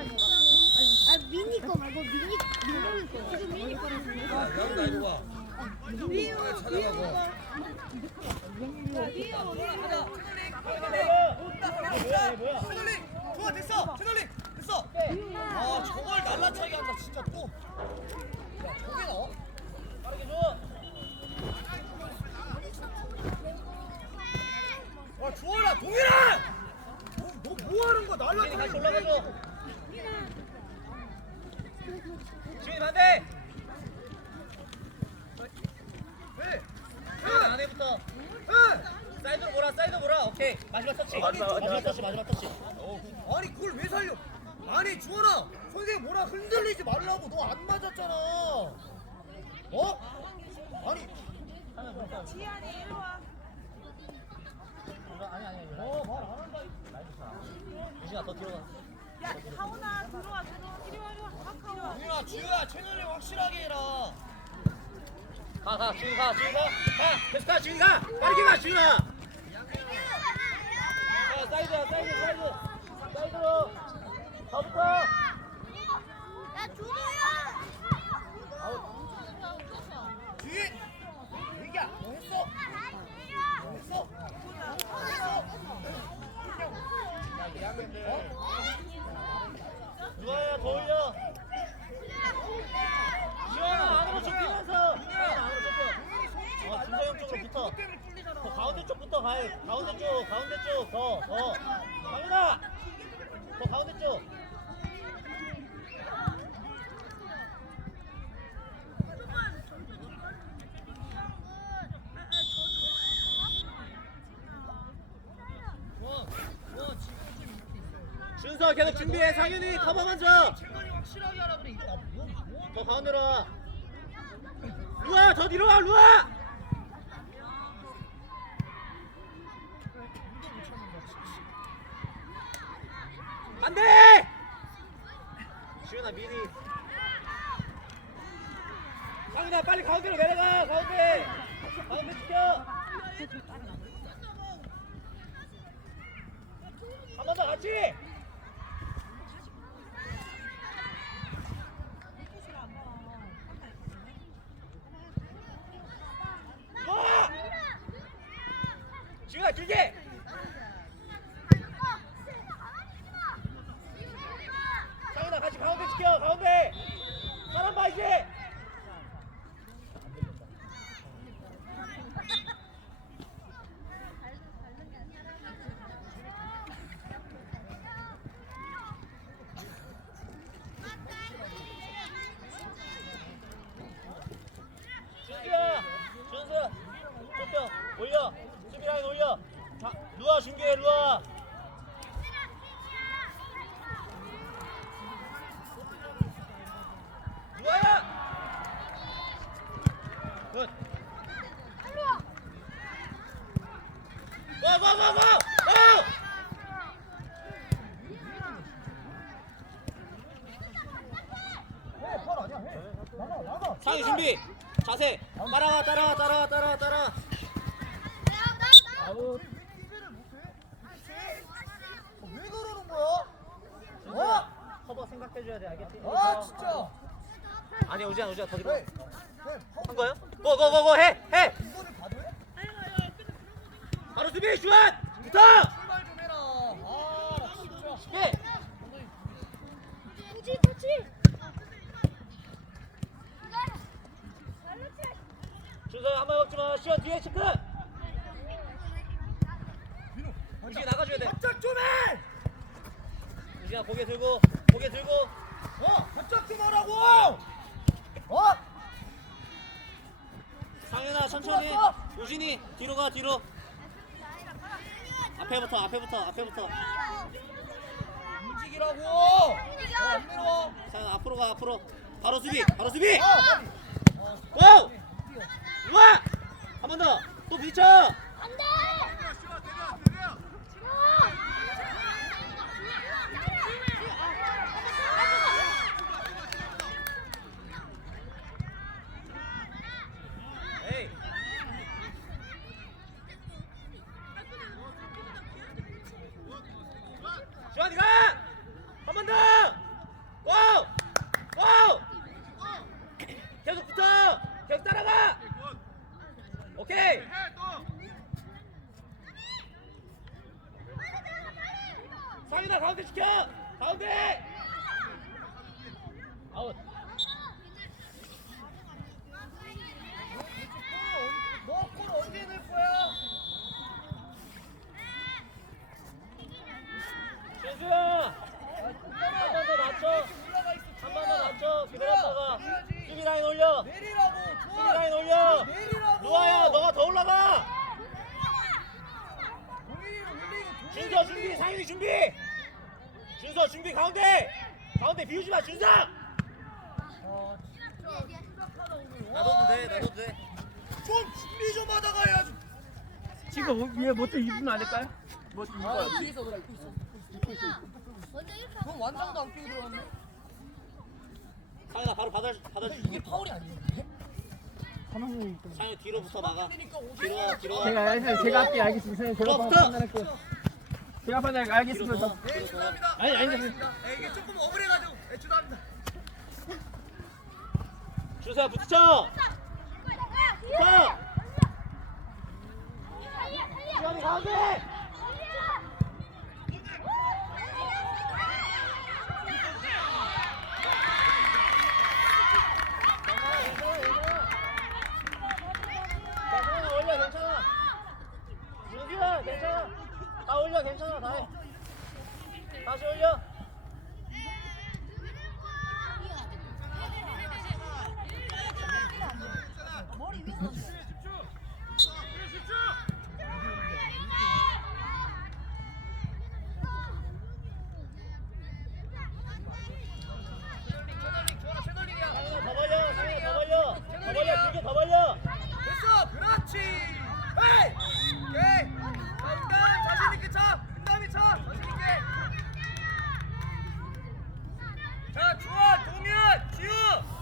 아 미니 거 말고 미니 미니 거. 지금 미니 주네. 야나 이거 와. 빨리 찾아가고. 채널링 좋아 됐어 채널링 됐어. 아 저걸 날라차게 한다 진짜 또. 야 저게 나와? 빠르게 줘. 동일아! 너 뭐 하는 거야 지민이 날라차게 다시 올라가줘. 지민이 반대. 왜? 지민이 안에부터. 왜? 사이드로 몰아 사이드로 몰아. 오케이 마지막 터치. 마지막 터치 마지막 터치. 아니 그걸 왜 살려? 아니 주원아 선생님 뭐라 흔들리지 말라고 너 안 맞았잖아. 어? 아니 아니 아니 아니. 어말안 한다. 유진아 더 뒤로 가. 야, 하훈아 들어와 들어와 이리 와 이리 와 카카오. 동일아 주야 채널링 확실하게 해라. 가, 가, 지금 가, 지금 가. 가, 계속 가, 지금 가. 빠르게 가, 지금 가. 자, 사이드야, 사이드, 사이드. 사이드로. 더부터. 야 준호야. 뒤에 얘기야 뭐 했어? 뭐 했어? 누가야, 더 올려. 지원아, 안으로 쭉 뛰면서. 지원아, 안으로 쭉. 어, 준서형 쪽으로 붙어. 더 가운데 쪽부터 가. 가운데 쪽, 가운데 쪽. 더, 더. 강윤아. 더 가운데 쪽. 준서 계속 준비해. 상윤이 커버만 줘. 채널링 확실하게 하라 그래 이거 뭐, 뭐 더 가운데로 와. 루아 더 뒤로 와 루아. 안돼. 지훈아 미니. 상윤아 빨리 가운데로 내려가 가운데. 가운데 지켜. 한 번 더 같이. 루아. 지훈아 길게. 상윤아 같이 가운데 지켜 가운데. 사람 봐 이제. 준수야, 준수, 좁혀, 올려, 수비 라인 올려. 자, 루아 준비해, 루아. 루아야. 굿. 고, 고, 고, 고, 고! 해팔 아니야 해. 나가 나가. 상희 준비. 자세. 따라와, 따라와, 따라와, 따라와, 따라와. 아웃. 어, 왜 그러는 거야? 어? 커버 생각해줘야 돼, 알겠지? 아 진짜. 아니, 우지야, 우지야, 더 뒤로. 왜? 왜? 한 거야? 고, 고, 고, 고, 해, 해. 이거를 봐도 해? 바로 수비, 주한. 붙어. 출발 좀 해라. 아, 나 진짜. 해. 굳이 굳이. 한번 먹지 마. 시원 뒤에 체크. 우진이 나가줘야 돼. 바짝 좀 해! 우진아 고개 들고 고개 들고. 어! 바짝 좀 하라고! 어? 상윤아 천천히. 우진이 뒤로 가 뒤로. 앞에부터 앞에부터 앞에부터. 움직이라고! 어, 안 내려와! 상윤 앞으로 가 앞으로. 바로 수비 바로 수비. 어! 고! 우와! 한번 더. 또 부딪혀. 안돼. 에이. 시원이 가! 한 번 더! 와우! 와우! 계속 붙어! 계속 따라가! 오케이! 상윤아 가운데 지켜! 가운데! 아웃! 너골 언제 넣을 거야? 재수야! 한 번 더 낮춰! 올라가 있어. 한 번 더 낮춰! 기다렸다가 내려야지. 수비 라인 올려! 내리라고. 수비 좋아. 라인 올려! 내리라고. 루아야 너가 더 올라가! 동일이를 올리고 동일이 준서 준비! 상윤이 준비! 준서 준비 가운데! 가운데 비우지 마 준서! 나눠도 돼 나눠도 돼 좀 준비 좀 하다가 해야지. 지금 위에 뭐좀 입으면 안 될까요? 뭐좀 입어요. 아 뒤에서 그래 입고 있어. 입고 있어. 넌 완장도 안 끼고 들어갔네. 상윤아 바로 받아 받아줄 수 이게 파울이 아니야. 상윤 뒤로부터 막아 뒤로 와 뒤로 와 제가. 제가 할게 알겠습니다. 제가! 판단할게요. 제가 판단 알겠습니다. 네, 죄송합니다. 아니, 아니, 알겠습니다. 네, 이게 조금 억울해가지고 네, 죄송합니다. 준서야 붙여! 붙어! 시원이 가운데! 괜찮아 올려 괜찮아 준수야 괜찮아 다 올려 괜찮아 다해. 다시 올려 최널링 좋아 최널링이야. 상현아 더 벌려 상현아 더 벌려 더 벌려 길게 더 벌려 됐어 그렇지. 헤이. 오케이. 자 은담 자신 있게 차. 은담이 차. 자신 있게. 자 주원 동현 지우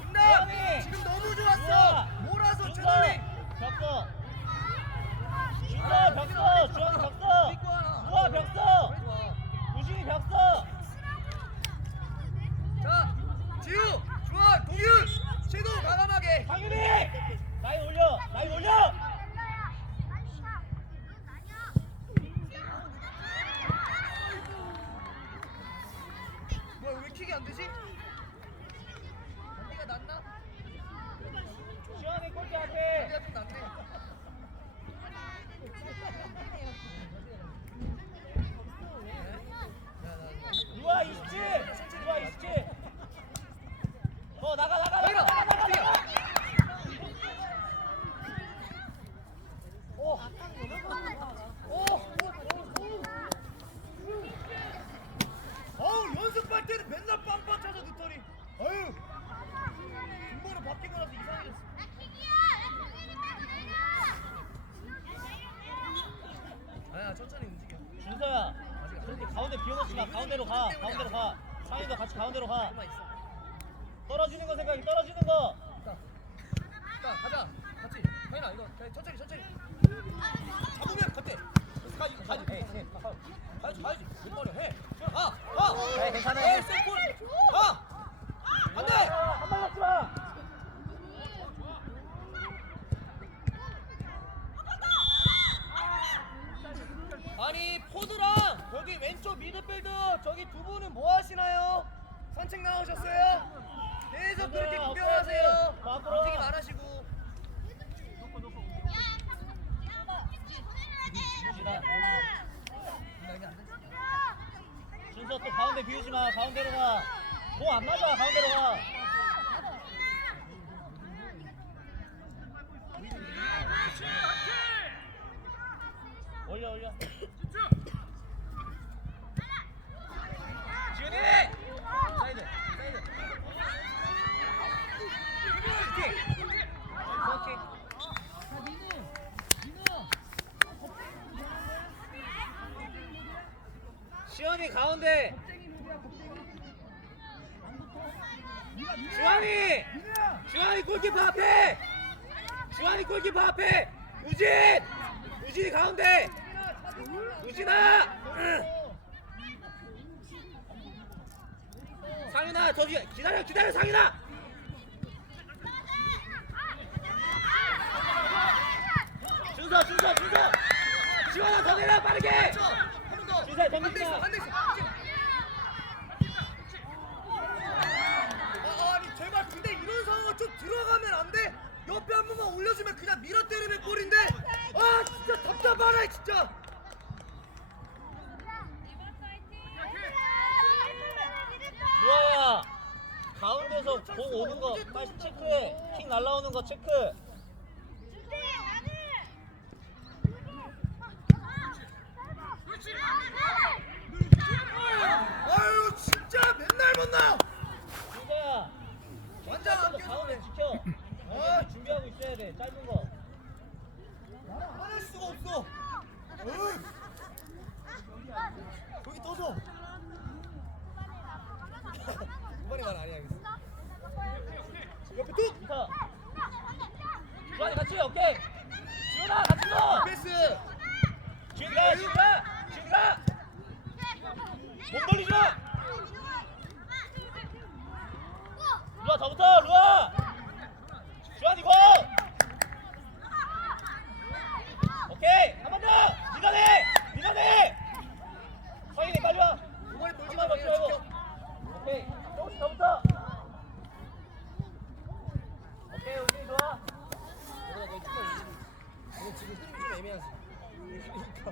은담 주원이. 지금 너무 좋았어. 주원. 몰아서 준서 최널링. 벽서 준서 벽서 주원이 벽서 우와 벽서 자 지우 주원 동현 최도 과감하게. 상윤이 라인 올려 라인 올려 뭐야 왜 킥이 안 되지? 반디가 낫나? 시원이 골대 앞에 반디가 좀 낫네. 루아 27 루아 27 어 나가 나가 나가 때려! 나가 나가 때려! 나가 오! 오! 어우 연습할 때는 맨날 빵빵 차서 늦더니 어휴 등번호 바뀌고 나서 이상해졌어 아야 천천히 움직여 준서야 아직 안 그렇게 가운데 비워놓지 마 가운데로 가 가운데로 가 가운데로 가. 떨어지는 거 생각해. 떨어지는 거. 자, 자 가자. 같이. 가인아 이거. 그냥 천천히 천천히. 잡으면 그때 가 이거 가야지 해, 해. 가, 가. 가야지 가야지. 몇 번에 해가가. 네, 괜찮아. 해 셀골. 가. 안 돼. 한발 넣지 마. 아니 포드랑 여기 왼쪽 미드필더 저기 두 분은 뭐 하시나요? 산책 나오셨어요? 계속 그렇게 네, 구경하세요. 어떻게 말하시고. 준서 또 가운데 비우지 마. 가운데로 가. 공안 맞아. 가운데로 가. 가운데. 주환이! 주환이 골키퍼 앞에! 주환이 골키퍼 앞에! 우진! 우진이 가운데! 우진아! 응. 상윤아 저 뒤에 기다려 기다려 상윤아! 준서 준서 준서! 지원아 더 내려 빠르게! 있어. 아, 아니 제발 근데 이런 상황 좀 들어가면 안 돼? 옆에 한 번만 올려주면 그냥 밀어 때리면 골인데. 아 진짜 답답하네 진짜. 유아야 가운데서 공 오는 거 빨리 체크해 킥 날라오는 거 체크 아유 진짜 맨날 만나. 유아야 완전 안 가운데. 지켜. 어, 준비하고 있어야 돼. 짧은 거 나는 화낼 수가 없어. 어이. 거기 떠서. 무발이 말 아니야 여기서. 옆에 뚝. 붙어 주환이 같이 오케이 지훈아 같이 가 패스. 지훈아 지훈아 지훈아 몸 돌리지 마 루아 더 붙어 루아 주환이 고 오케이 한 번 더 민원해 민원해 서인이 빨리 와 무발이 돌지 한번 마. 맞지 말고 오케이 조금씩 더 붙어 오케이 우진이 좋아 너 지금 흐름이 좀 애매하지. 그러니까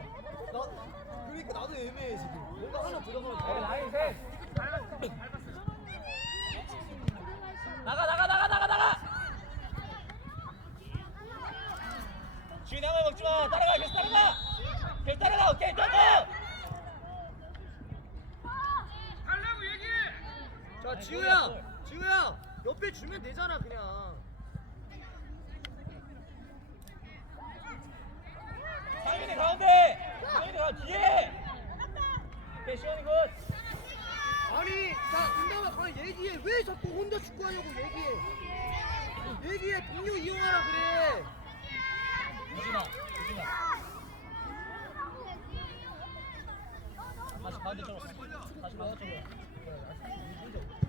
나 그러니까 나도 애매해 지금. 뭔가 하나 들어가면 네, 돼. 라인 셋. 나가 나가 나가 나가 나가. 지훈이 한번 먹지 마. 따라가 계속 따라가. 계속 따라가. 오케이. 자 지우야, 지우야, 옆에 주면 되잖아 그냥. 상민이 가운데. 상민이 가 뒤에. 오케이 시원이 굿. 아니, 자 운동아 가 얘기해. 왜 자꾸 혼자 축구하냐고 얘기해. 얘기해. 동료 이용하라 그래. 우진아 우진아. 다시 가운데 쪽으로. 다시 가운데 쪽으로.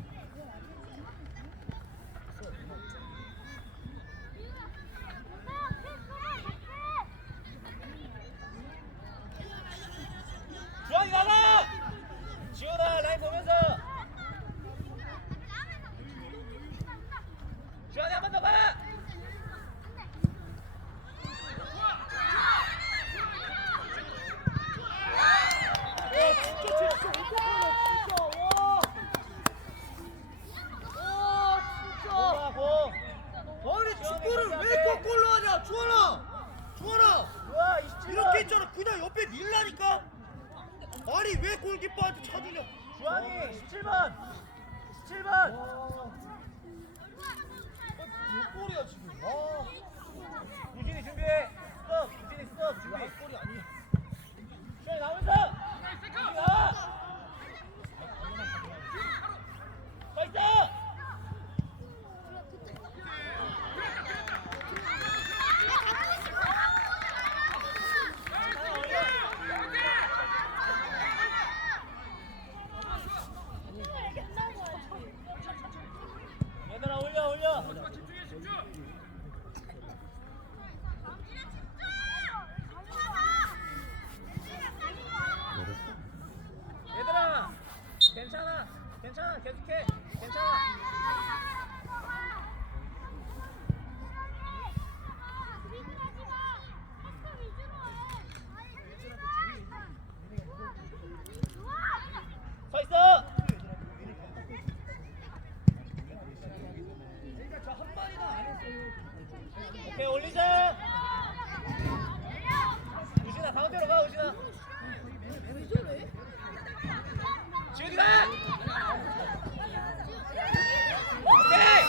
오케이!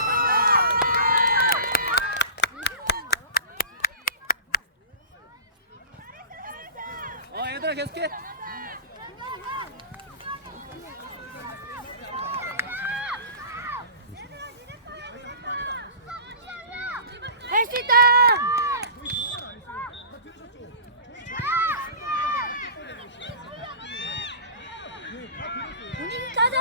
어 얘들아 계속해 할 수 있다. 분위기 가자.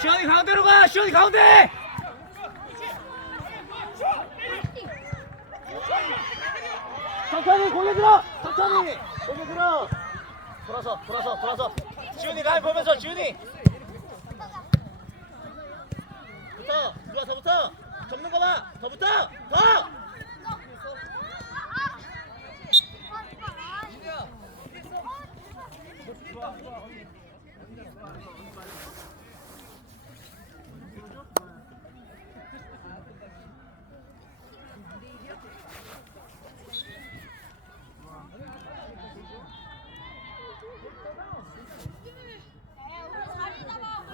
시원이 가운데로 가! 시원이 가운데! 천천히 고개 들어! 천천히! 고개 들어! 돌아서 돌아서 돌아서. 지훈이 날 보면서 지훈이 붙어 누가 더 붙어 접는 거봐더 붙어 더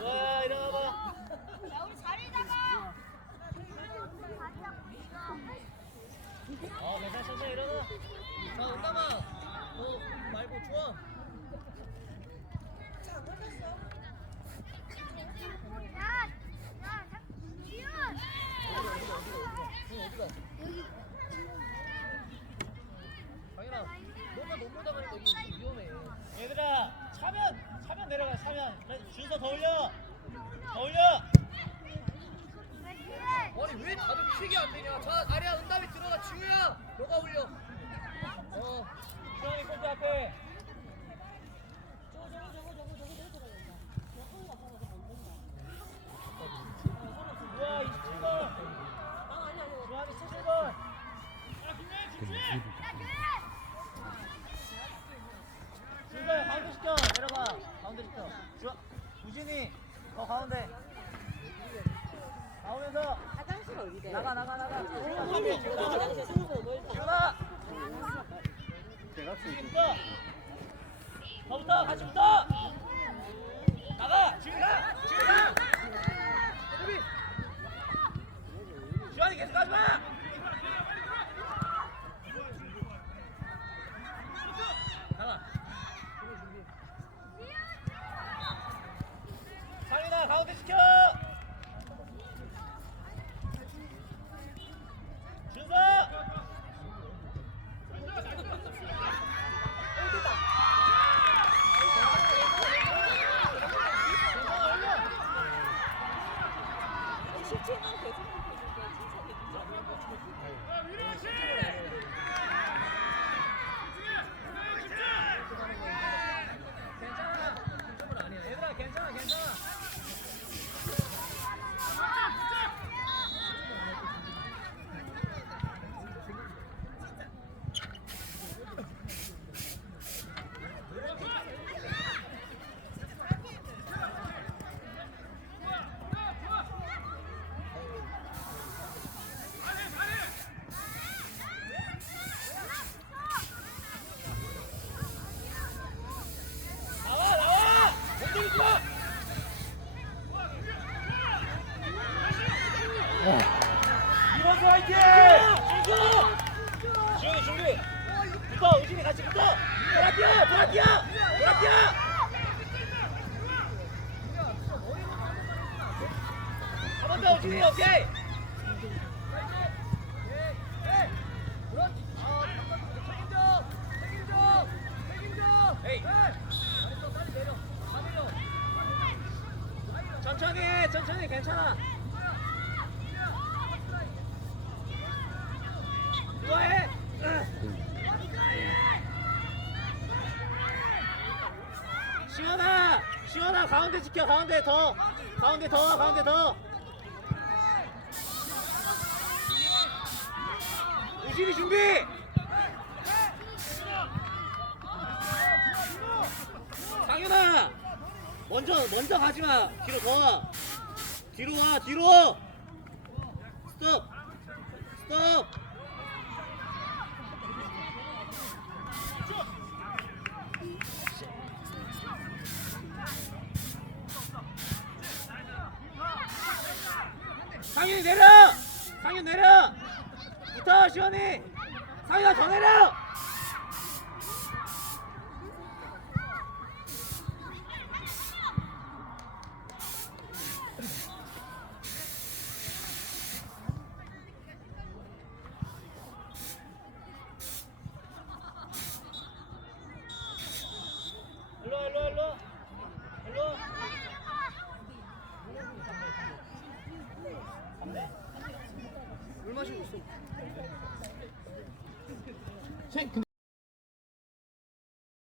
와 일어나 봐 어, 괜찮아, 천천히 일어나. 자, 은담아. 너 말고 주원. 강현아, 너가 너무 나가니까 이거 위험해. 얘들아, 차면, 차면 내려가, 차면. 준서 더 올려. 더 올려. 아니 왜 다들 킥이 안 되냐? 자, 아리야 은담이 들어가 지우야. 너가 올려. 어. 주원이 골대 앞에. 27번. 주한이 77번. 준서야 가운데 시켜 내려가 가운데 시켜 주 우진이 너 가운데. 나오면서. 화장실 어디대? 나가 나가 나가. 화장실. 숨고 놀자. 지훈아! 지훈이 붙어 더 붙어 같이 붙어 나가! 지훈이 가운데 지켜 가운데 더 가운데 더 가운데 더. 우진이 준비! 상윤아! 먼저 먼저 가지마. 뒤로 더와 뒤로 와 뒤로. 스톱 상윤이 내려! 상윤 내려! 붙어 시원이! 상윤아 더 내려